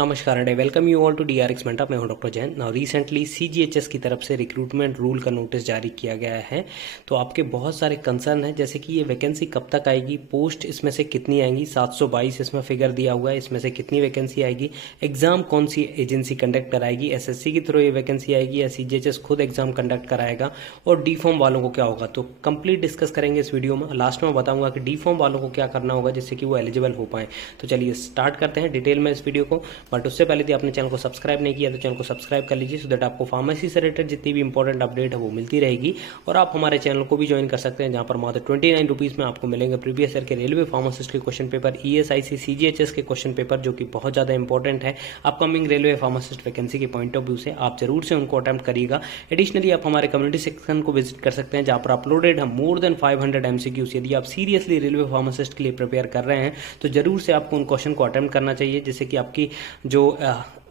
नमस्कार and welcome you all to DRX mentor. मैं हूं doctor Jain. Now recently CGHS की तरफ से रिक्रूटमेंट रूल का नोटिस जारी किया गया है। तो आपके बहुत सारे कंसर्न हैं, जैसे कि ये वैकेंसी कब तक आएगी, पोस्ट इसमें से कितनी आएंगी, 722 इसमें फिगर दिया हुआ है, इसमें से कितनी वैकेंसी आएगी, एग्जाम कौन सी एजेंसी कंडक्ट कराएगी, एसएससी के थ्रू ये वैकेंसी आएगी या सीजीएचएस खुद एग्जाम कंडक्ट कराएगा, और डी फॉर्म वालों को क्या होगा। तो कंप्लीट डिस्कस करेंगे इस वीडियो में। लास्ट में बताऊंगा कि डी फॉर्म वालों को क्या करना होगा जिससे कि वो एलिजिबल हो पाए। तो चलिए स्टार्ट करते हैं डिटेल में इस वीडियो को। बट उससे पहले यदि आपने चैनल को सब्सक्राइब नहीं किया तो चैनल को सब्सक्राइब कर लीजिए, सो दैट आपको फार्मेसी से रिलेटेड जितनी भी इंपॉर्टेंट अपडेट है वो मिलती रहेगी। और आप हमारे चैनल को भी ज्वाइन कर सकते हैं, जहां पर मात्र 29 रुपीज़ में आपको मिलेंगे प्रीवियस ईयर के रेलवे फार्मासिस्ट के क्वेश्चन पेपर, ईएसआईसी सीजीएचएस के क्वेश्चन पेपर, जो कि बहुत ज़्यादा इंपॉर्टेंट है अपकमिंग रेलवे फार्मासिस्ट वैकेंसी के पॉइंट ऑफ व्यू से। आप जरूर से उनको अटेम्प्ट करिएगा। एडिशनली आप हमारे कम्युनिटी सेक्शन को विजिट कर सकते हैं, जहां पर अपलोडेड है मोर देन 500 एमसीक्यूज। यदि आप सीरियसली रेलवे फार्मासिस्ट के लिए प्रिपेयर कर रहे हैं तो जरूर से आपको उन क्वेश्चन को अटेम्प्ट करना चाहिए, जिससे कि आपकी जो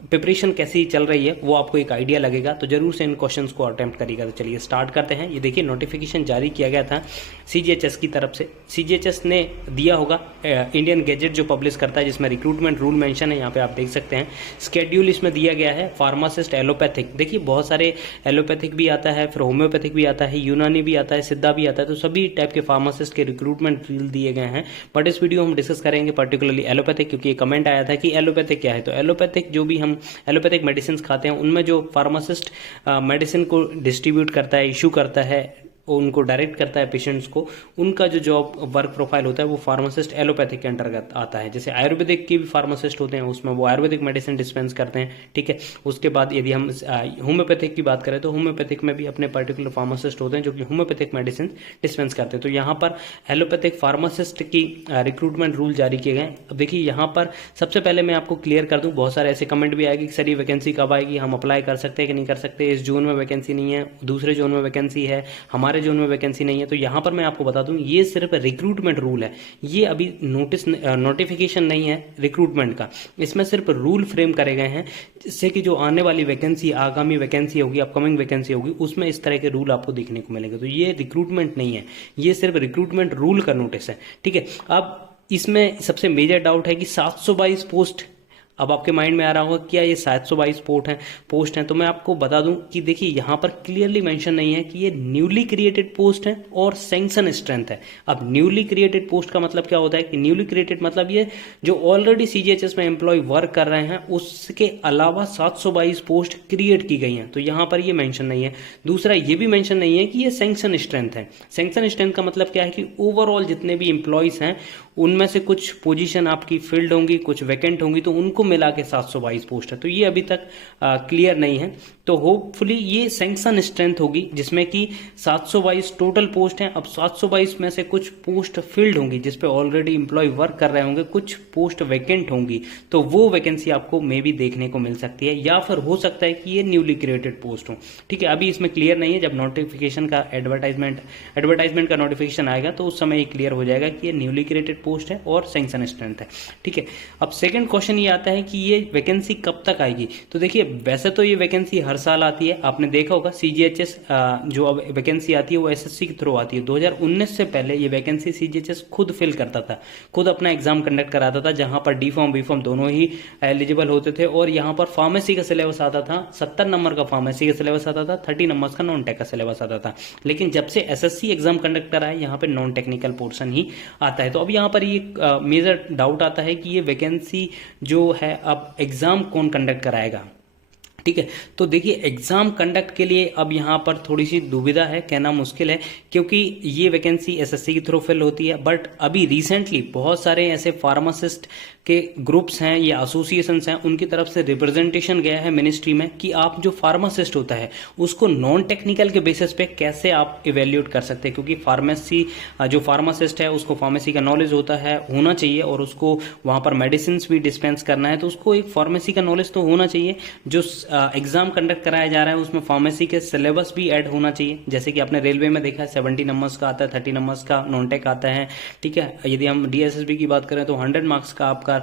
प्रिपरेशन कैसी चल रही है वो आपको एक आइडिया लगेगा। तो जरूर से इन क्वेश्चंस को अटेम्प्ट करिएगा। तो चलिए स्टार्ट करते हैं। ये देखिए नोटिफिकेशन जारी किया गया था सीजीएचएस की तरफ से। सीजीएचएस ने दिया होगा इंडियन गैजेट जो पब्लिश करता है, जिसमें रिक्रूटमेंट रूल मेंशन है। यहाँ पे आप देख सकते हैं स्केड्यूल इसमें दिया गया है। फार्मासिस्ट एलोपैथिक, देखिए बहुत सारे एलोपैथिक भी आता है, फिर होम्योपैथिक भी आता है, यूनानी भी आता है, सिद्धा भी आता है। तो सभी टाइप के फार्मासिस्ट के रिक्रूटमेंट रूल दिए गए हैं। बट इस वीडियो हम डिस्कस करेंगे पर्टिकुलरली एलोपैथिक, क्योंकि कमेंट आया था कि एलोपैथिक क्या है। तो एलोपैथिक जो भी हम एलोपैथिक मेडिसिन खाते हैं, उनमें जो फार्मासिस्ट मेडिसिन को डिस्ट्रीब्यूट करता है, इशू करता है, उनको डायरेक्ट करता है पेशेंट्स को, उनका जो जॉब वर्क प्रोफाइल होता है वो फार्मासिस्ट एलोपैथिक के अंतर्गत आता है। जैसे आयुर्वेदिक के भी फार्मासिस्ट होते हैं, उसमें वो आयुर्वेदिक मेडिसिन डिस्पेंस करते हैं, ठीक है। उसके बाद यदि हम होम्योपैथिक की बात करें तो होम्योपैथिक में भी अपने पर्टिकुलर फार्मासिस्ट होते हैं जो कि होम्योपैथिक मेडिसिन डिस्पेंस करते हैं। तो यहाँ पर एलोपैथिक फार्मासिस्ट की रिक्रूटमेंट रूल जारी किए गए। अब देखिए यहाँ पर सबसे पहले मैं आपको क्लियर कर दूं, बहुत सारे ऐसे कमेंट भी आएगी कि सर ये वैकेंसी कब आएगी, हम अप्लाई कर सकते हैं कि नहीं कर सकते, इस जोन में वैकेंसी नहीं है, दूसरे जोन में वैकेंसी है, हमारे जोन में वैकेंसी नहीं है। तो यहां पर मैं आपको बता दूं, ये सिर्फ रिक्रूटमेंट रूल है, ये अभी नोटिफिकेशन नहीं है रिक्रूटमेंट का। इसमें सिर्फ रूल फ्रेम करे गए हैं, जिससे कि जो आने वाली वैकेंसी, आगामी वैकेंसी होगी, अपकमिंग वैकेंसी होगी, उसमें इस तरह के रूल आपको देखने को मिलेंगे। तो ये रिक्रूटमेंट नहीं है, ये सिर्फ रिक्रूटमेंट रूल का नोटिस है, ठीक है। अब इसमें सबसे मेजर डाउट है कि 722 पोस्ट, अब आपके माइंड में आ रहा होगा क्या ये 722 पोस्ट हैं। तो मैं आपको बता दूं कि देखिए यहाँ पर क्लियरली मेंशन नहीं है कि ये न्यूली क्रिएटेड पोस्ट है और सैंक्शन स्ट्रेंथ है। अब न्यूली क्रिएटेड पोस्ट का मतलब क्या होता है कि न्यूली क्रिएटेड मतलब ये जो ऑलरेडी सीजीएचएस में एम्प्लॉय वर्क कर रहे हैं, उसके अलावा 722 पोस्ट क्रिएट की गई हैं। तो यहाँ पर ये मेंशन नहीं है। दूसरा ये भी मेंशन नहीं है कि ये सैंक्शन स्ट्रेंथ है। सैंक्शन स्ट्रेंथ का मतलब क्या है कि ओवरऑल जितने भी एम्प्लॉयज हैं उनमें से कुछ पोजीशन आपकी फिल्ड होंगी, कुछ वैकेंट होंगी, तो उनको मिला के 722 पोस्ट है। तो ये अभी तक क्लियर नहीं है। तो होपफुली ये सैंक्शन स्ट्रेंथ होगी, जिसमें कि 722 टोटल पोस्ट हैं। अब 722 में से कुछ पोस्ट फिल्ड होंगी जिसपे ऑलरेडी एम्प्लॉय वर्क कर रहे होंगे, कुछ पोस्ट वैकेंट होंगी, तो वो वैकेंसी आपको मे भी देखने को मिल सकती है, या फिर हो सकता है कि ये न्यूली क्रिएटेड पोस्ट हो, ठीक है। अभी इसमें क्लियर नहीं है। जब नोटिफिकेशन का एडवर्टाइजमेंट का नोटिफिकेशन आएगा तो उस समय ये क्लियर हो जाएगा कि ये न्यूली क्रिएटेड पोस्ट है और सैंक्शन स्ट्रेंथ है, ठीक है। अब सेकंड क्वेश्चन ये आता है कि ये वैकेंसी कब तक आएगी। तो देखिए वैसे तो ये वैकेंसी हर साल आती है, आपने देखा होगा सीजीएचएस जो अब वैकेंसी आती है वो एसएससी के थ्रू आती है। 2019 से पहले ये वैकेंसी सीजीएचएस खुद फिल करता था, खुद अपना एग्जाम कंडक्ट कराता था, जहां पर डी फॉर्म बी फॉर्म दोनों ही एलिजिबल होते थे। और यहाँ पर फार्मेसी का सिलेबस आता था, 70 नंबर का फार्मेसी का सिलेबस आता था, 30 नंबर का नॉन टेक का सिलेबस आता था। लेकिन जब से एसएससी एग्जाम कंडक्ट करा है, यहाँ पे नॉन टेक्निकल पोर्शन ही आता है। तो अब यहाँ पर ये मेजर डाउट आता है कि ये वैकेंसी जो है अब एग्जाम कौन कंडक्ट कराएगा, ठीक है। तो देखिए एग्जाम कंडक्ट के लिए अब यहाँ पर थोड़ी सी दुविधा है, कहना मुश्किल है, क्योंकि ये वैकेंसी एसएससी के थ्रू फिल होती है। बट अभी रिसेंटली बहुत सारे ऐसे फार्मासिस्ट के ग्रुप्स हैं या एसोसिएशंस हैं, उनकी तरफ से रिप्रेजेंटेशन गया है मिनिस्ट्री में कि आप जो फार्मासिस्ट होता है उसको नॉन टेक्निकल के बेसिस पे कैसे आप इवेल्यूएट कर सकते हैं, क्योंकि फार्मेसी जो फार्मासिस्ट है उसको फार्मेसी का नॉलेज होना चाहिए, और उसको वहां पर मेडिसिन भी डिस्पेंस करना है, तो उसको एक फार्मेसी का नॉलेज तो होना चाहिए जो एग्जाम कंडक्ट कराया जा रहा है उसमें फार्मेसी के सिलेबस भी ऐड होना चाहिए। जैसे कि आपने रेलवे में देखा है 70 नंबर्स का आता है, 30 नंबर्स का नॉन टेक आता है, ठीक है। यदि हम डीएसएसबी की बात करें तो 100 मार्क्स का आपका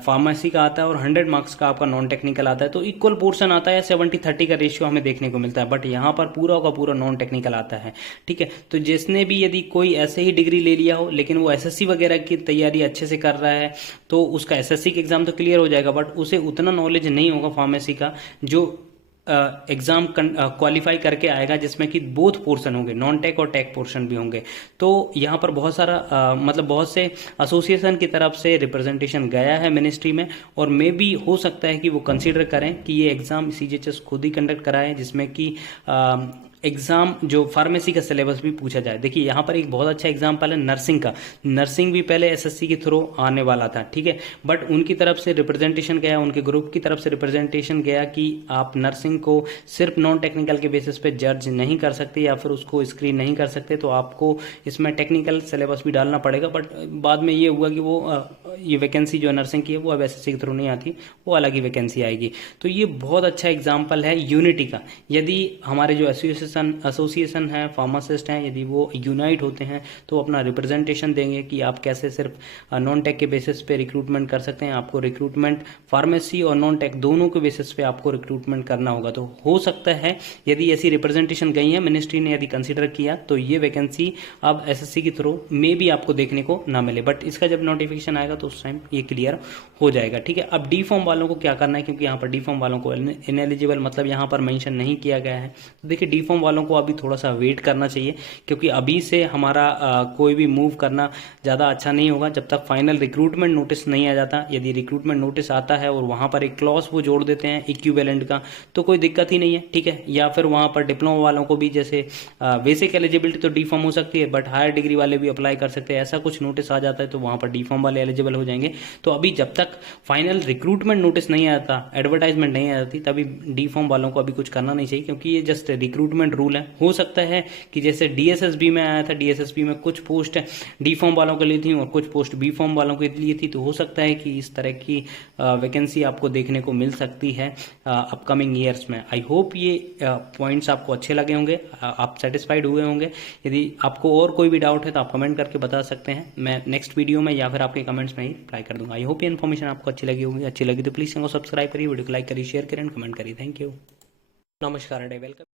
फार्मेसी का आता है और 100 मार्क्स का आपका नॉन टेक्निकल आता है। तो इक्वल पोर्शन आता है, 70-30 का रेशियो हमें देखने को मिलता है। बट यहाँ पर पूरा का पूरा नॉन टेक्निकल आता है, ठीक है। तो जिसने भी यदि कोई ऐसे ही डिग्री ले लिया हो लेकिन वो एसएससी वगैरह की तैयारी अच्छे से कर रहा है तो उसका एसएससी का एग्जाम तो क्लियर हो जाएगा, बट उसे उतना नॉलेज नहीं होगा फार्मेसी का जो एग्जाम क्वालिफाई करके आएगा, जिसमें कि बोथ पोर्शन होंगे, नॉन टेक और टेक पोर्शन भी होंगे। तो यहाँ पर बहुत सारा मतलब बहुत से एसोसिएशन की तरफ से रिप्रेजेंटेशन गया है मिनिस्ट्री में, और मे भी हो सकता है कि वो कंसीडर करें कि ये एग्जाम सीजीएचएस खुद ही कंडक्ट कराए, जिसमें कि एग्जाम जो फार्मेसी का सिलेबस भी पूछा जाए। देखिए यहाँ पर एक बहुत अच्छा एग्जाम्पल है नर्सिंग का। नर्सिंग भी पहले एसएससी के थ्रू आने वाला था, ठीक है, बट उनकी तरफ से रिप्रेजेंटेशन गया, उनके ग्रुप की तरफ से रिप्रेजेंटेशन गया कि आप नर्सिंग को सिर्फ नॉन टेक्निकल के बेसिस पे जज नहीं कर सकते या फिर उसको स्क्रीन नहीं कर सकते, तो आपको इसमें टेक्निकल सिलेबस भी डालना पड़ेगा। बट बाद में ये हुआ कि वो ये वैकेंसी जो नर्सिंग की है वो अब एसएससी के थ्रू नहीं आती, वो अलग ही वैकेंसी आएगी। तो ये बहुत अच्छा एग्जाम्पल है यूनिटी का। यदि हमारे जो एसोसिएशन है, फार्मासिस्ट हैं, यदि वो यूनाइट होते हैं तो अपना रिप्रेजेंटेशन देंगे कि आप कैसे सिर्फ नॉन टेक के बेसिस पे रिक्रूटमेंट कर सकते हैं। आपको रिक्रूटमेंट फार्मेसी और नॉन टेक दोनों के बेसिस पे आपको रिक्रूटमेंट करना होगा। तो हो सकता है यदि ऐसी रिप्रेजेंटेशन गई है, मिनिस्ट्री ने यदि कंसिडर किया, तो ये वैकेंसी अब एसएससी के थ्रू में भी आपको देखने को ना मिले, बट इसका जब नोटिफिकेशन आएगा तो उस टाइम ये क्लियर हो जाएगा, ठीक है। अब डी फॉर्म वालों को क्या करना है, क्योंकि यहाँ पर डी फॉर्म वालों को इनएलिजिबल मतलब यहाँ पर मेंशन नहीं किया गया है। तो देखिए डी फॉर्म वालों को अभी थोड़ा सा वेट करना चाहिए, क्योंकि अभी से हमारा कोई भी मूव करना ज़्यादा अच्छा नहीं होगा जब तक फाइनल रिक्रूटमेंट नोटिस नहीं आ जाता। यदि रिक्रूटमेंट नोटिस आता है और वहाँ पर एक क्लॉज वो जोड़ देते हैं इक्विवेलेंट का, तो कोई दिक्कत ही नहीं है, ठीक है। या फिर वहाँ पर डिप्लोमा वालों को भी जैसे बेसिक एलिजिबिलिटी तो डी फॉर्म हो सकती है, बट हायर डिग्री वाले भी अप्लाई कर सकते हैं, ऐसा कुछ नोटिस आ जाता है तो वहाँ पर डी फॉर्म वाले एलिजिबल हो जाएंगे। तो अभी जब तक फाइनल रिक्रूटमेंट नोटिस नहीं आता, एडवर्टाइजमेंट नहीं आ जाती, तभी डी फॉर्म वालों को अभी कुछ करना नहीं चाहिए, क्योंकि ये जस्ट रिक्रूटमेंट रूल है। हो सकता है कि जैसे डीएसएसबी में आया था, डीएसएसबी में कुछ पोस्ट डी फॉर्म वालों के लिए थी और कुछ पोस्ट बी फॉर्म वालों के लिए थी, तो हो सकता है कि इस तरह की वैकेंसी आपको देखने को मिल सकती है अपकमिंग ईयर्स में। आई होप ये पॉइंट्स आपको अच्छे लगे होंगे, आप सेटिस्फाइड हुए होंगे। यदि आपको और कोई भी डाउट है तो आप कमेंट करके बता सकते हैं, मैं नेक्स्ट वीडियो में या फिर आपके कमेंट्स में ही रिप्लाई कर दूंगा। आई होप ये इन्फॉर्मेशन आपको अच्छी लगी होगी। अच्छी लगी तो प्लीज़ चैनल को सब्सक्राइब करिए, वीडियो को लाइक करिए, शेयर करिए एंड कमेंट करिए। Thank you. नमस्कार एंड वेलकम।